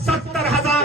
70,000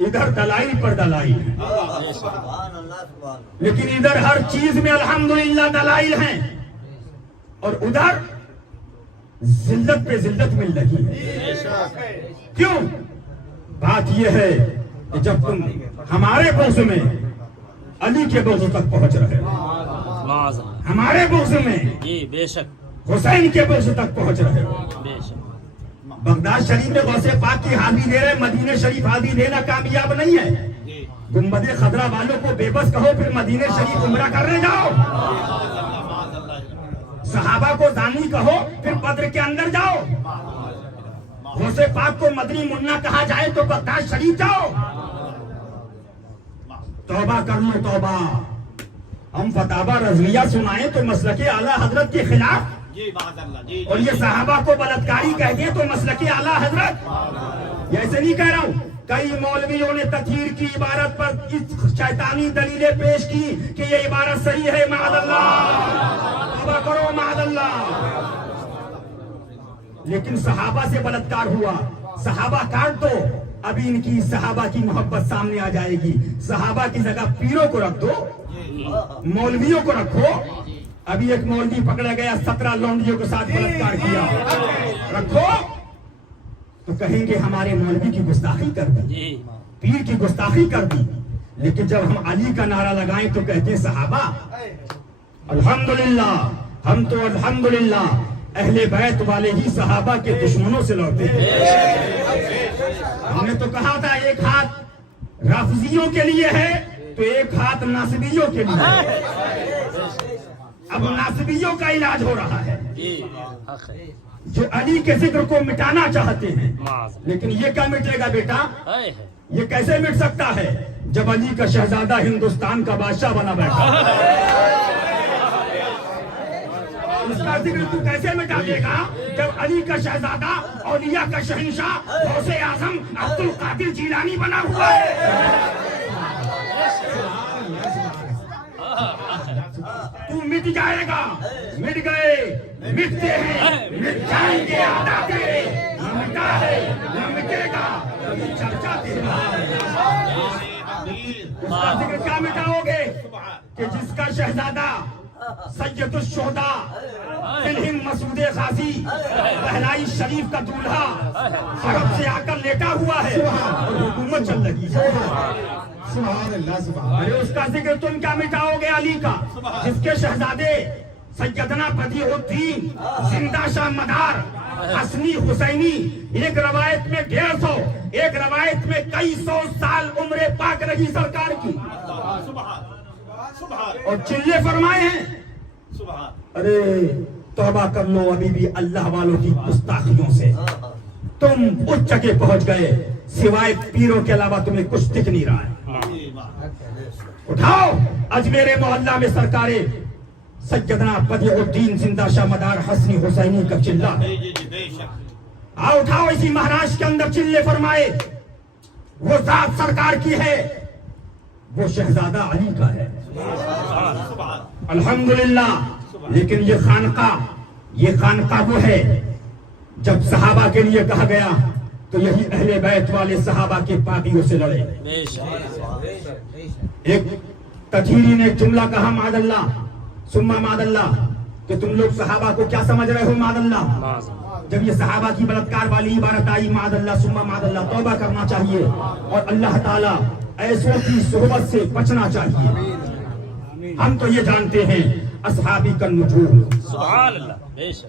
ادھر دلائی پر دلائی ہے، لیکن ادھر ہر چیز میں الحمدللہ دلائل ہیں، اور ادھر ذلت پہ ذلت مل رہی ہے۔ کیوں؟ بات یہ ہے کہ جب تم ہمارے بغض میں علی کے بغض تک پہنچ رہے ہو، ہمارے بغض میں جی بے شک حسین کے بغض تک پہنچ رہے ہو، بے شک بغداد شریف میں غوث پاک کی حاضری دے رہے، مدینہ شریف حاضری دینا کامیاب نہیں ہے۔ گنبد خضرا والوں کو بے بس کہو، پھر مدینہ شریف عمرہ کرنے جاؤ۔ صحابہ کو دانی کہو، پھر بدر کے اندر جاؤ۔ غوث پاک کو مدنی منا کہا جائے تو بغداد شریف جاؤ۔ توبہ کر لو توبہ۔ ہم فتاوی رضویہ سنائیں تو مسلک اعلیٰ حضرت کے خلاف، اور یہ صحابہ کو بلاتکاری کہہ دیں تو مسلک اعلیٰ حضرت۔ یہ ایسے نہیں کہہ رہا ہوں، کئی مولویوں نے تطہیر کی عبارت پر شیطانی دلیلیں پیش کی کہ یہ عبارت صحیح ہے، معاذ اللہ، توبہ کرو معاذ اللہ۔ لیکن صحابہ سے بلاتکار ہوا، صحابہ کاٹ دو، ابھی ان کی صحابہ کی محبت سامنے آ جائے گی۔ صحابہ کی جگہ پیروں کو رکھ دو، مولویوں کو رکھو۔ ابھی ایک مولوی پکڑا گیا، 17 لونڈیوں کے ساتھ بلاتکار کیا، رکھو تو کہیں گے ہمارے مولوی کی گستاخی کر دی، پیر کی گستاخی کر دی۔ لیکن جب ہم علی کا نعرہ لگائیں تو کہتے ہیں صحابہ۔ الحمدللہ، ہم تو الحمدللہ اہل بیت والے ہی صحابہ کے دشمنوں سے لڑتے ہیں۔ ہم نے تو کہا تھا ایک ہاتھ رافضیوں کے لیے ہے تو ایک ہاتھ ناصبیوں کے لیے ہے۔ اب ناصبیوں کا علاج ہو رہا ہے، جو علی کے ذکر کو مٹانا چاہتے ہیں۔ لیکن یہ کیا مٹے گا بیٹا؟ یہ کیسے مٹ سکتا ہے جب علی کا شہزادہ ہندوستان کا بادشاہ بنا بیٹھا؟ اس کا ذکر تو کیسے مٹا دے گا جب علی کا شہزادہ اولیاء کا شہنشاہ غوث اعظم عبد القادر جیلانی بنا ہوا ہے؟ تو مٹ جائے گا، مٹ گئے، مٹتے ہیں، مٹ جائیں گے عادات تیرے، نہ مٹا ہے نہ مٹے گا کبھی چرچا تیرا۔ اس کا ذکر کیا مٹاؤ گے کہ جس کا شہزادہ سید الشہداء فی الہند مسعود غازی بہلائی شریف کا دولہا عرب سے آ کر لیٹا ہوا ہے اور حکومت چل رہی ہے۔ سبحان اللہ، سبحان اللہ۔ ارے اس کا ذکر تم کیا مٹاؤ گے علی کا، جس کے شہزادے سیدنا بدیع الدین زندہ شاہ مدار حسنی حسینی، ایک روایت میں 150، ایک روایت میں کئی سو سال عمر پاک رہی سرکار کی، اور چلے فرمائے ہیں۔ ارے توبہ کر لو، ابھی بھی اللہ والوں کی گستاخیوں سے تم اس جگہ پہنچ گئے، سوائے پیروں کے علاوہ تمہیں کچھ دکھ نہیں رہا ہے۔ اٹھاؤ اجمیر محلہ میں سرکار سیدنا بدیع الدین زندہ شاہ مدار حسنی حسینی کا چلہ ہے۔ آؤ اٹھاؤ، اسی مہاراشٹر کے اندر چلے فرمائے، وہ ذات سرکار کی ہے، وہ شہزادہ علی کا ہے۔ الحمدللہ۔ لیکن یہ خانقاہ وہ ہے جب صحابہ کے لیے کہا گیا تو یہی اہل بیت والے صحابہ کے پاکیوں سے لڑے۔ ایک تطہیری نے ایک جملہ کہا، معاذ اللہ ثم معاذ اللہ، کہ تم لوگ صحابہ کو کیا سمجھ رہے ہو؟ معاذ اللہ۔ جب یہ صحابہ کی بلاتکار والی عبارت آئی، معاذ اللہ ثم معاذ اللہ، توبہ کرنا چاہیے اور اللہ تعالیٰ ایسوں کی صحبت سے بچنا چاہیے۔ ہم تو یہ جانتے ہیں اصحابی کا نجوم، سبحان اللہ،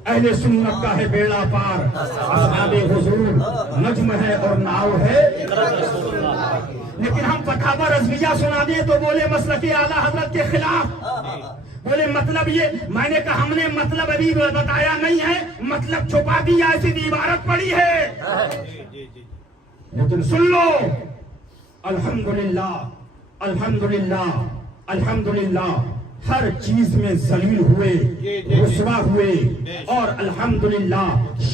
اہل سنت کا ہے بیڑا پار، اصحاب حضور نجم ہے اور ناؤ ہے۔ لیکن ہم فتاوی رضویہ سنا دیں تو بولے مسلک اعلیٰ حضرت کے خلاف، بولے مطلب یہ، میں نے کہا ہم نے مطلب ابھی بتایا نہیں ہے، مطلب چھپا دیا، ایسی عبارت پڑی ہے۔ لیکن سن لو، الحمدللہ الحمدللہ الحمدللہ، ہر چیز میں ذلیل ہوئے، رسوا ہوئے، اور الحمدللہ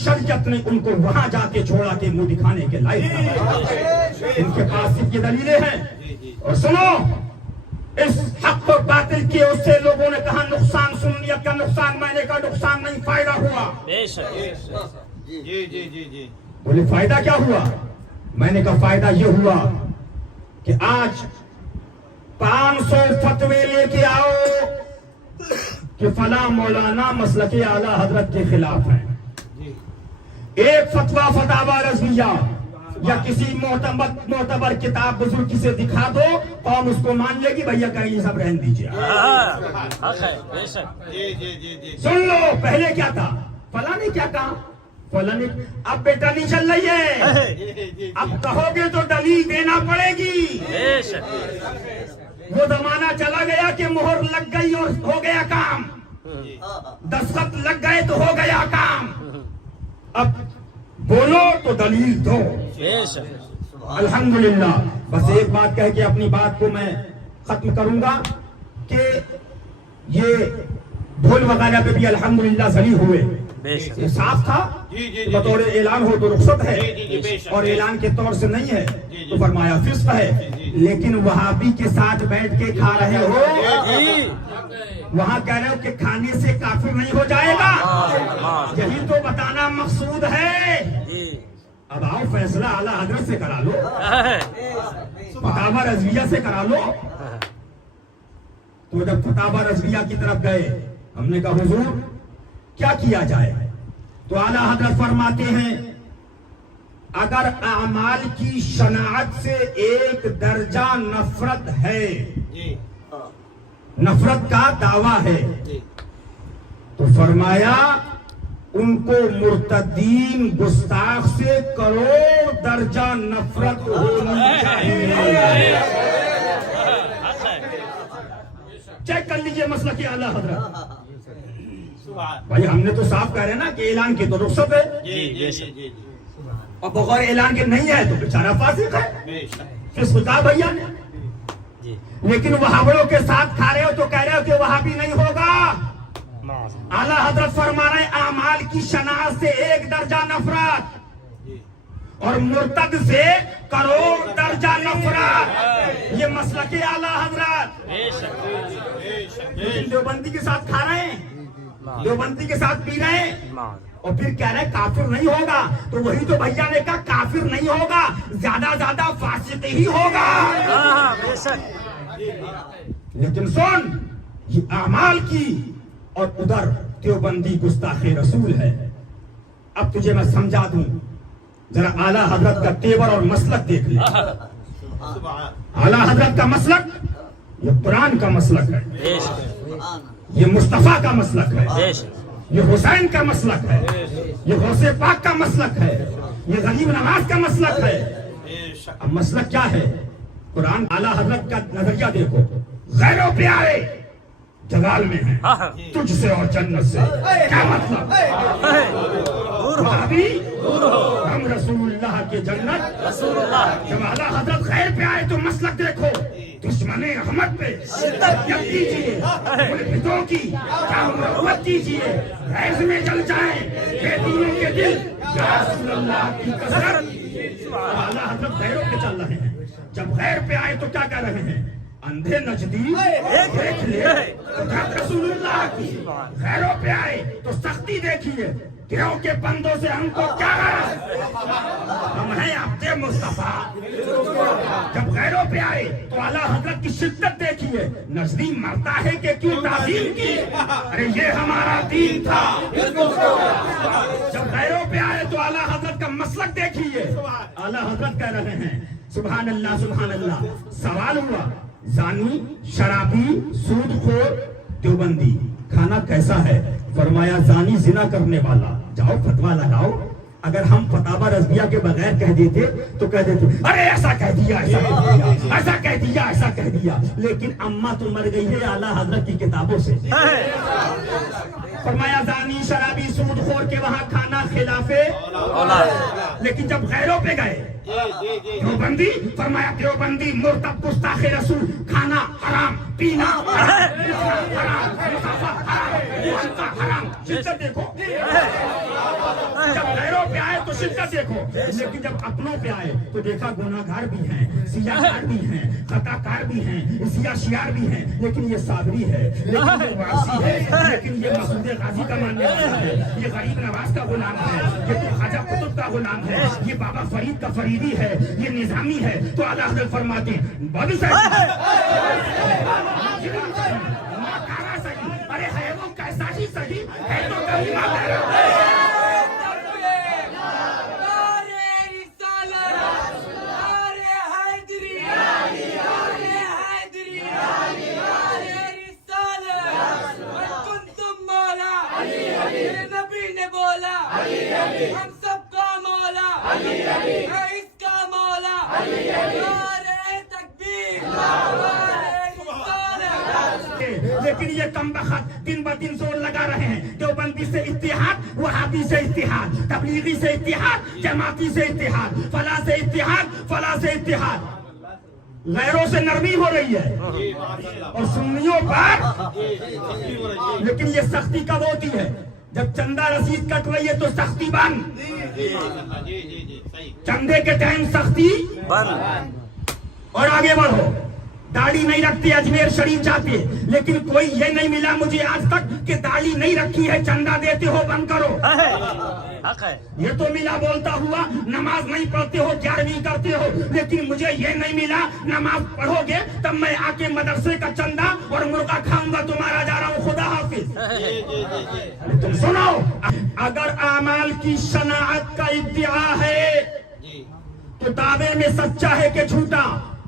شریعت نے ان کو وہاں جا کے چھوڑا کے منہ دکھانے کے لائق تھا۔ ان کے پاس صرف یہ دلیلیں ہیں۔ اور سنو، اس حق و باطل کے اس سے لوگوں نے کہا نقصان سنیت کا نقصان، میں نے کہا نقصان نہیں، فائدہ ہوا۔ بولے فائدہ کیا ہوا؟ میں نے کہا فائدہ یہ ہوا کہ آج 500 فتوے لے کے آؤ کہ فلاں مولانا مسلک اعلیٰ حضرت کے خلاف ہے. ایک فتویٰ فتاوی رضویہ یا کسی معتبر کتاب بزرگ سے دکھا دو، قوم اس کو مان لے گی. بھیا کہیں سب رہن دیجیے. بے شک. سن لو، پہلے کیا تھا؟ فلاں نے کیا کہا، فلاں نے. اب بیٹا نہیں چل رہی ہے، اب کہو گے تو دلیل دینا پڑے گی. بے شک. وہ زمانہ چلا گیا کہ مہر لگ گئی اور ہو گیا کام، دستخط لگ گئے تو ہو گیا کام. اب بولو تو دلیل دو. بے شک. الحمدللہ. بس ایک بات کہہ کے اپنی بات کو میں ختم کروں گا کہ یہ ڈھول وغیرہ پہ بھی الحمدللہ ذلیل ہوئے. بے شک. یہ صاف تھا بطور اعلان ہو تو رخصت ہے، اور اعلان کے طور سے نہیں ہے تو فرمایا فسق ہے. لیکن وہابی کے ساتھ بیٹھ کے کھا رہے ہو، وہاں کہہ رہے ہو کہ کھانے سے کافر نہیں ہو جائے گا. یہی تو بتانا مقصود ہے. اب آؤ فیصلہ اعلیٰ حضرت سے کرا لو، فتاوی رضویہ سے کرا لو. تو جب فتاوی رضویہ کی طرف گئے، ہم نے کہا حضور کیا کیا جائے؟ تو اعلیٰ حضرت فرماتے ہیں اگر اعمال کی شناعت سے ایک درجہ نفرت ہے، نفرت کا دعویٰ ہے، تو فرمایا ان کو مرتدین گستاخ سے کروڑ درجہ نفرت ہونی چاہیے. چیک کر لیجئے مسلک اعلیٰ حضرت. بھائی ہم نے تو صاف کہہ رہے ہیں نا کہ اعلان کی تو رخصت ہے، اور بغیر اعلان کے نہیں ہے تو بیچارہ فاسق ہے. فسق کہا بھیا نے. لیکن وہابڑوں کے ساتھ کھا رہے ہو تو کہہ رہے ہو کہ وہابی نہیں ہوگا. اعلیٰ حضرت فرما رہے ہیں اعمال کی شناعت سے ایک درجہ نفرت اور مرتد سے کروڑ درجہ نفرت. یہ مسلک اعلیٰ حضرت. لیکن دیوبندی کے ساتھ کھا رہے ہیں، دیوبندی کے ساتھ پی رہے ہیں، اور پھر کہہ رہے کافر نہیں ہوگا. تو وہی تو بھیا نے کہا کافر نہیں ہوگا، زیادہ فاسق ہی ہوگا. لیکن سن، یہ اعمال کی اور ادھر دیوبندی گستاخ رسول ہے. اب تجھے میں سمجھا دوں، ذرا اعلیٰ حضرت کا تیور اور مسلک دیکھ لے. اعلیٰ حضرت کا مسلک یہ قرآن کا مسلک ہے، یہ مصطفیٰ کا مسلک ہے، یہ حسین کا مسلک ہے، یہ غوث پاک کا مسلک ہے، یہ غریب نواز کا مسلک ہے. اب مسلک کیا ہے؟ قرآن. اعلیٰ حضرت کا نظریہ دیکھو، غیروں پہ آئے جلال میں ہے، تجھ سے اور جنت سے. کیا مطلب؟ وہابی ہم رسول اللہ کے جنت. جب اعلیٰ حضرت غیر پہ آئے تو مسلک دیکھو، دشمن احمد پہ شدت کیجیے، ملحدوں کی کیا مرحمت کیجیے، غیظ میں جل جائیں بے دینوں کے دل یا رسول اللہ کی کثرت. اعلیٰ حضرت غیروں پہ چل رہے ہیں. جب غیر پہ آئے تو کیا کہہ رہے ہیں؟ اندھے نجدی دیکھ لے رسول اللہ کی. غیروں پہ آئے تو سختی دیکھیے، گروہ کے بندوں سے ہم کو کیا غرض، ہم ہیں عبد مصطفیٰ. جب غیروں پہ آئے تو اعلیٰ حضرت کی شدت دیکھیے، نجدی مرتا ہے کہ کیوں تعظیم کی، ارے یہ ہمارا دین تھا. جب غیروں پہ آئے تو اعلیٰ حضرت کا مسلک دیکھیے. اعلیٰ حضرت کہہ رہے ہیں سبحان اللہ سبحان اللہ. سوال ہوا زانی، شرابی، سود خور، دیوبندی کھانا کیسا ہے؟ فرمایا زانی زنا کرنے والا. جاؤ فتویٰ لگاؤ. اگر ہم فتاوی رضویہ کے بغیر کہہ دیتے تو کہہ دیتے ارے ایسا کہہ دیا، ایسا کہہ دیا، ایسا کہہ دیا، ایسا کہہ دیا. لیکن اماں تو مر گئی ہے اعلیٰ حضرت کی کتابوں سے. فرمایا زانی، شرابی، سود خور کے وہاں کھانا خلاف. لیکن جب غیروں پہ گئے دیوبندی، فرمایا دیوبندی مرتد گستاخ رسول، کھانا حرام، پینا حرام، حرام. شدت دیکھو. جب غیروں پہ آئے تو شدت دیکھو، لیکن جب اپنوں پہ آئے تو دیکھا گناہگار بھی ہیں، سیاہکار بھی ہیں، خطاکار بھی ہیں، سیاہ شیار بھی ہیں، لیکن یہ صابری ہے، لیکن یہ واسی ہے، لیکن یہ مسعود غازی کا ماننے والا ہے، یہ غریب نواز کا غلام ہے، یہ تو خواجہ قطب کا غلام ہے، یہ بابا فرید کا فریدی ہے، یہ نظامی ہے. تو اعلیٰ حضرت فرماتے ہیں بابی صاحب ارے ہے وہ کیسا ہی صحیح ہے تو کریمہ ہم سب کا مولا ہے، اس کا مولا نعرہ تکبیر، لیکن یہ کم بخت دن بدن زور لگا رہے ہیں. دیوبندی سے اتحاد، وہابی سے اتحاد، تبلیغی سے اتحاد، جماعتی سے اتحاد، فلاں سے اتحاد، فلاں سے اتحاد. غیروں سے نرمی ہو رہی ہے اور سنیوں پر، لیکن یہ سختی کب ہوتی ہے؟ جب چندہ رسید کٹ رہی ہے تو سختی بند. چندے کے ٹائم سختی بند. اور آگے بڑھو. داڑھی نہیں رکھتے اجمیر شریف جاتے، لیکن کوئی یہ نہیں ملا مجھے آج تک کہ داڑھی نہیں رکھی ہے چندہ دیتے ہو بند کرو. حق ہے. یہ تو ملا بولتا ہوا نماز نہیں پڑھتے ہو 11ویں کرتے ہو، لیکن مجھے یہ نہیں ملا نماز پڑھو گے تب میں آ کے مدرسے کا چندہ اور مرغا کھاؤں گا تمہارا جا رہا ہوں. خدا حافظ. تم سنو، اگر اعمال کی شناعت کا ادعا ہے تو دعوے میں سچا ہے کہ جھوٹا،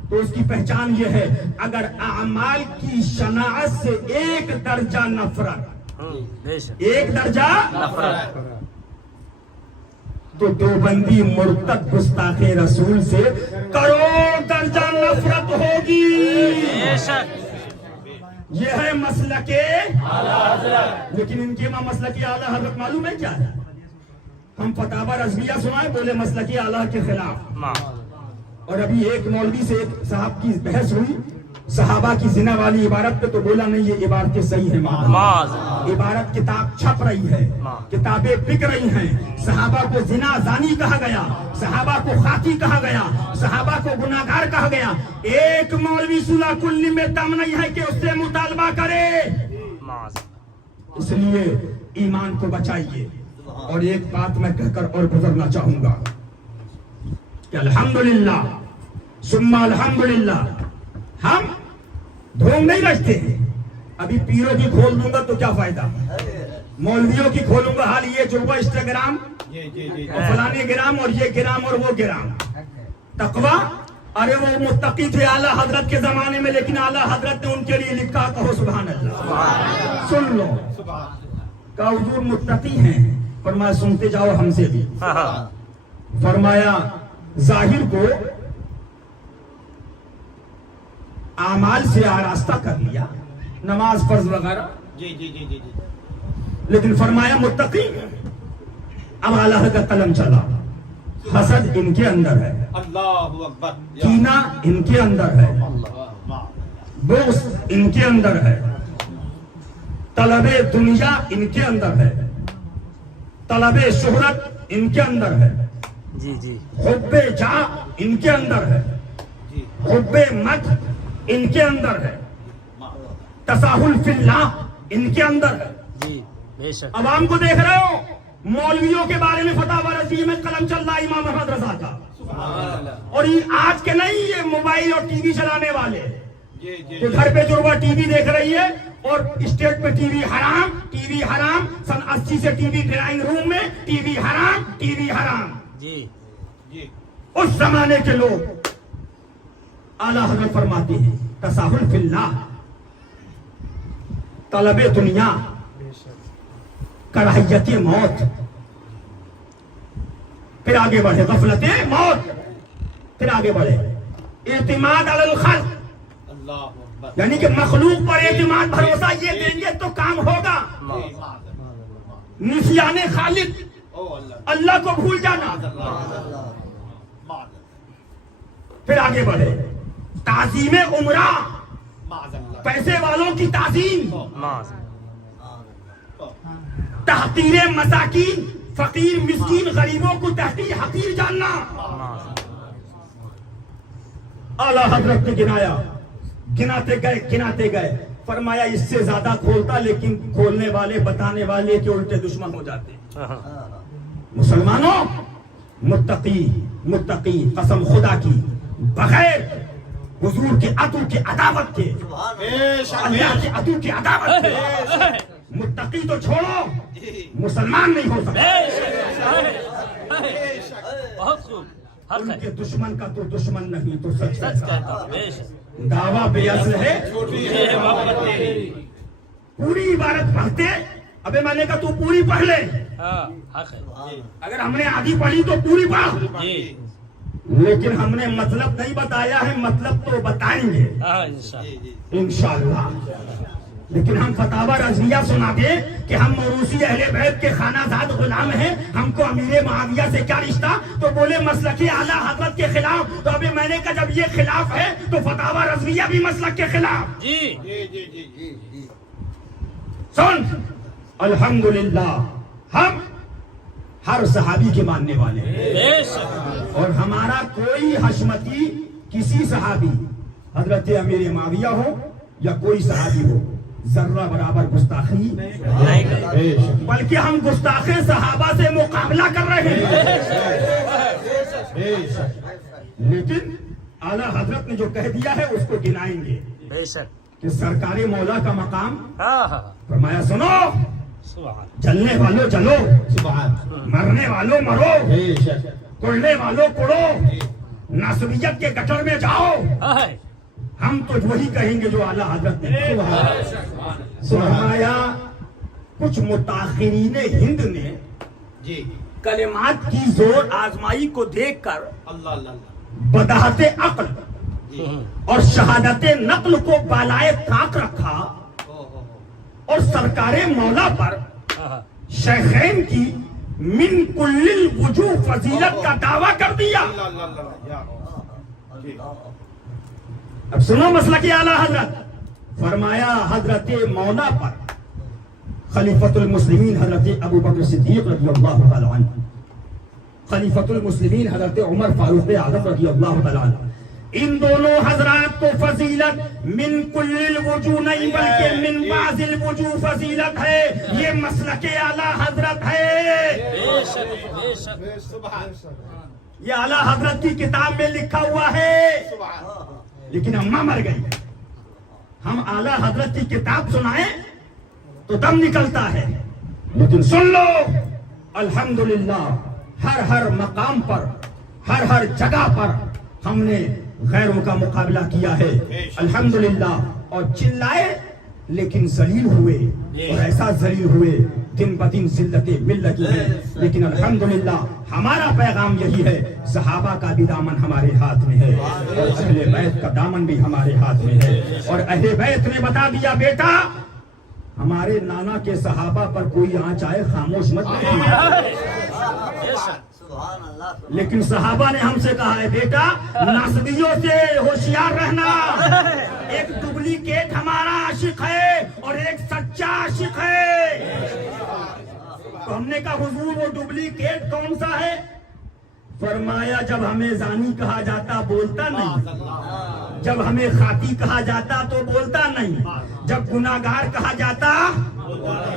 تو اس کی پہچان یہ ہے اگر اعمال کی شناعت سے ایک درجہ نفرت، ایک درجہ نفرت، تو دیوبندی مرتد گستاخ رسول سے کروڑ درجہ نفرت ہوگی. بے شک. یہ ہے مسلک اعلیٰ حضرت. لیکن ان کے مسلک اعلیٰ حضرت معلوم ہے کیا ہے؟ ہم فتاوی رضویہ سنائے بولے مسلک اعلیٰ کے خلاف. اور ابھی ایک مولوی سے ایک صاحب کی بحث ہوئی صحابہ کی زنا والی عبارت پہ، تو بولا نہیں یہ عبارتیں صحیح ہیں. عبارت کتاب چھپ رہی ہے، کتابیں بک رہی ہیں. صحابہ کو زنا زانی کہا گیا، صحابہ کو خاطی کہا گیا، صحابہ کو گناہگار کہا گیا. ایک مولوی صلح کلی میں دم نہیں ہے کہ اس سے مطالبہ کرے. اس لیے ایمان کو بچائیے. اور ایک بات میں کہہ کر اور گزرنا چاہوں گا کہ الحمدللہ ثم الحمدللہ ہم ڈھونگ نہیں رکھتے ہیں. ابھی پیروں کی کھول دوں گا تو کیا فائدہ، مولویوں کی کھولوں گا حال یہ جو وہ انسٹاگرام اور فلانے گرام اور یہ گرام اور وہ گرام. تقویٰ، ارے وہ متقی تھے اعلیٰ حضرت کے زمانے میں، لیکن اعلیٰ حضرت نے ان کے لیے لکھا، کہو سبحان اللہ. سن لو کہ حضور متقی ہیں، فرمایا سنتے جاؤ ہم سے بھی. فرمایا ظاہر کو اعمال سے آراستہ کر لیا، نماز فرض وغیرہ، لیکن فرمایا متقی. اب اعلیٰ کا قلم چلا. حسد ان کے اندر ہے، اللہ اکبر، کینہ ان کے اندر ہے، بغض ان کے اندر ہے، طلب دنیا ان کے اندر ہے، طلب شہرت ان کے اندر ہے، حب جاہ ان کے اندر ہے، حب مدح ان کے اندر ہے، تساہل فی اللہ ان کے اندر ہے. عوام کو دیکھ رہے ہو، مولویوں کے بارے میں فتاوی رضویہ میں قلم چل رہا ہے امام احمد رضا کا. اور یہ آج کے نہیں، یہ موبائل اور ٹی وی چلانے والے کہ گھر پہ جو ٹی وی دیکھ رہی ہے اور اسٹیٹ پہ ٹی وی حرام، ٹی وی حرام. سن 80 سے ٹی وی ڈرائنگ روم میں ٹی وی حرام، ٹی وی حرام. اس زمانے کے لوگ اعلیٰ حضرت فرماتے ہیں تساہل فی اللہ، طلب دنیا، کراہیت موت. پھر آگے بڑھے غفلت موت. پھر آگے بڑھے اعتماد علی الخلق، یعنی کہ مخلوق پر اعتماد بھروسہ یہ دیں گے تو کام ہوگا. نسیان خالق، اللہ کو بھول جانا. پھر آگے بڑھے تعظیم عمرہ، پیسے والوں کی تعظیم، تحقیر مساکین، فقیر مسکین غریبوں کو تحقیر حقیر جاننا. اعلیٰ حضرت نے گنایا, گناتے گئے, فرمایا اس سے زیادہ کھولتا, لیکن کھولنے والے بتانے والے کے الٹے دشمن ہو جاتے. مسلمانوں, متقی قسم خدا کی بغیر حضور کے عدو کے عداوت کے, اللہ کے عدو کے عداوت کے, متقی تو چھوڑو مسلمان نہیں ہو سکتا. بہت خوب. ان کے دشمن کا تو دشمن نہیں تو سچ کہتا ہوں. بے شک. دعویٰ بے اصل ہے. جی پوری عبارت پڑھتے, ابے میں نے کہا تو پوری پڑھ لے, حق ہے. اگر ہم نے آدھی پڑھی تو پوری پڑھ, جی لیکن ہم نے مطلب نہیں بتایا ہے, مطلب تو بتائیں گے انشاءاللہ. انشاءاللہ. لیکن ہم فتاوی رضویہ سنا دیں کہ ہم موروثی اہل بیت کے خانہ زاد غلام ہیں, ہم کو امیر معاویہ سے کیا رشتہ, تو بولے مسلک اعلیٰ حضرت کے خلاف. تو ابھی میں نے کہا جب یہ خلاف ہے تو فتاوی رضویہ بھی مسلک کے خلاف. جی سن, الحمدللہ ہم ہر صحابی کے ماننے والے ہیں, بے شک. اور ہمارا کوئی حشمتی کسی صحابی حضرت امیر معاویہ ہو یا کوئی صحابی ہو ذرہ برابر گستاخی نہیں کرتا. بلکہ ہم گستاخ صحابہ سے مقابلہ کر رہے ہیں. لیکن اعلیٰ حضرت نے جو کہہ دیا ہے اس کو گنائیں گے بے شک. کہ سرکار مولا کا مقام, ہاں فرمایا سنو, سبحان. چلنے والوں چلو, مرنے والوں مرو, کوڑنے والوں کوڑو, ناصبیت کے گٹر میں جاؤ. ہم تو وہی کہیں گے جو اعلیٰ حضرت نے. فرمایا کچھ متاخرین ہند نے جی کلمات کی زور آزمائی کو دیکھ کر اللہ اللہ بداحت عقل اور شہادت نقل کو بالائے طاق رکھا, اور سرکار مولا پر شیخین کی من کل الوجوہ فضیلت کا دعویٰ کر دیا. اب سنو مسئلہ کی اعلیٰ حضرت. فرمایا حضرت مولا پر خلیفۃ المسلمین حضرت ابو بکر صدیق رضی اللہ تعالی عنہ, خلیفۃ المسلمین حضرت عمر فاروق اعظم رضی اللہ تعالی عنہ, ان دونوں حضرات کو فضیلت من کل الوجوہ نہیں بلکہ من بعض الوجوہ فضیلت ہے. یہ مسلک اعلیٰ حضرت ہے. بے شک بے شک. یہ اعلیٰ حضرت کی کتاب میں لکھا ہوا ہے. لیکن اماں مر گئی, ہم اعلیٰ حضرت کی کتاب سنائیں تو دم نکلتا ہے. لیکن سن لو, الحمدللہ ہر مقام پر, ہر جگہ پر ہم نے غیروں کا مقابلہ کیا ہے الحمدللہ. اور چلائے لیکن ذلیل ہوئے, اور ایسا ذلیل ہوئے دن بدن ذلتیں مل لگی ہیں. لیکن الحمدللہ ہمارا پیغام یہی ہے, صحابہ کا بھی دامن ہمارے ہاتھ میں ہے, اور اہل بیت کا دامن بھی ہمارے ہاتھ میں ہے. اور اہل بیت نے بتا دیا بیٹا ہمارے نانا کے صحابہ پر کوئی آنچ آئے خاموش مت رہیے. لیکن صحابہ نے ہم سے کہا ہے بیٹا ناصبیوں سے ہوشیار رہنا, ایک ڈپلیکیٹ ہمارا عاشق ہے اور ایک سچا عاشق ہے. تو ہم نے کہا حضور وہ ڈپلیکیٹ کون سا ہے؟ فرمایا جب ہمیں زانی کہا جاتا بولتا نہیں, جب ہمیں خاطی کہا جاتا تو بولتا نہیں, جب گناہگار کہا جاتا,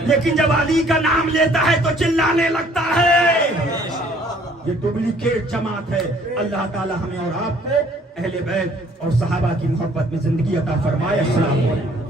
لیکن جب علی کا نام لیتا ہے تو چلانے لگتا ہے. یہ ڈپلیکیٹ جماعت ہے. اللہ تعالی ہمیں اور آپ کو اہل بیت اور صحابہ کی محبت میں زندگی عطا فرمائے. السلام علیکم.